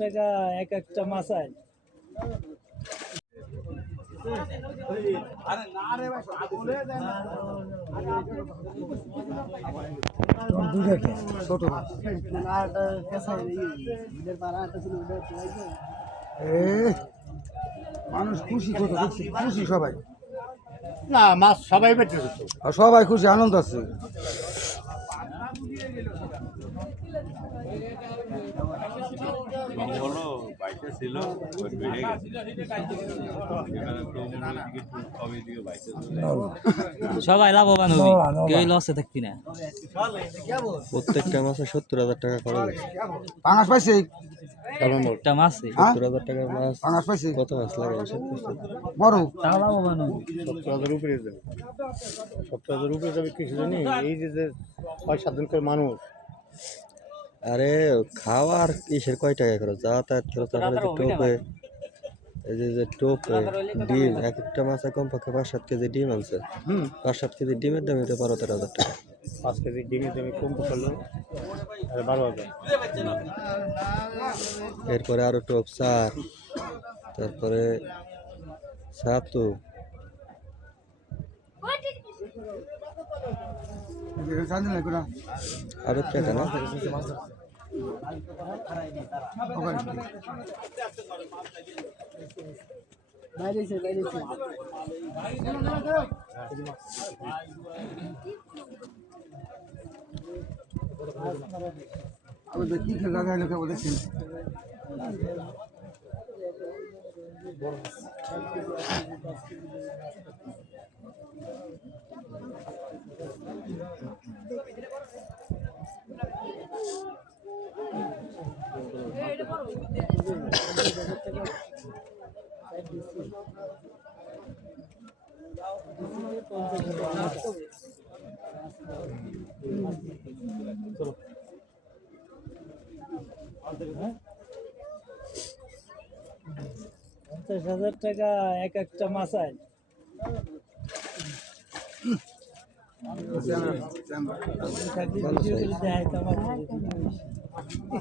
টাকা এক একটা ছোট এ মানুষ খুশি কত খুশি সবাই? না মাছ সবাই বেঁচে সবাই খুশি আনন্দ আছে। ছিল ওই বেড়ে গেছে। দিকে দিকে সবাই লাভবান হবে। কেউ লসে থাকবি না। প্রত্যেকটা মাসে সত্তর হাজার টাকা খরচ পাঙাশ পাইছে? একটা হ্যাঁ সত্তর হাজার টাকার মাছ পাঙাশ পাইছে? কত মাছ লাগে? বড়? তাও লাভবান হবে। সত্তর হাজার উপরে যাবে। সত্তর হাজার উপরে যাবে কিছু জানি? এই যে যে ছয় সাত দিন করে মানুষ আরে খাওয়ার কিসের? কয় টাকা খরচ যাতায়াত খরচ তারপরে যে টোপে এই যে যে টোপে ডিম এক একটা মাছে কমপক্ষে পাঁচ সাত কেজি ডিম আনছে। হুম। পাঁচ সাত কেজি ডিমের দাম এটা বারো তেরো হাজার টাকা। পাঁচ কেজি ডিমের দামে কম করল। বারো হাজার। এরপরে আরও টোপ চার তারপরে ছাতু জানি না কোনা আরও টাকা না আমি কি খেলা গাইলো কে বলেছেন পঞ্চাশ হাজার টাকা এক একটা মাসাল থাকলে ভিডিও করে কি।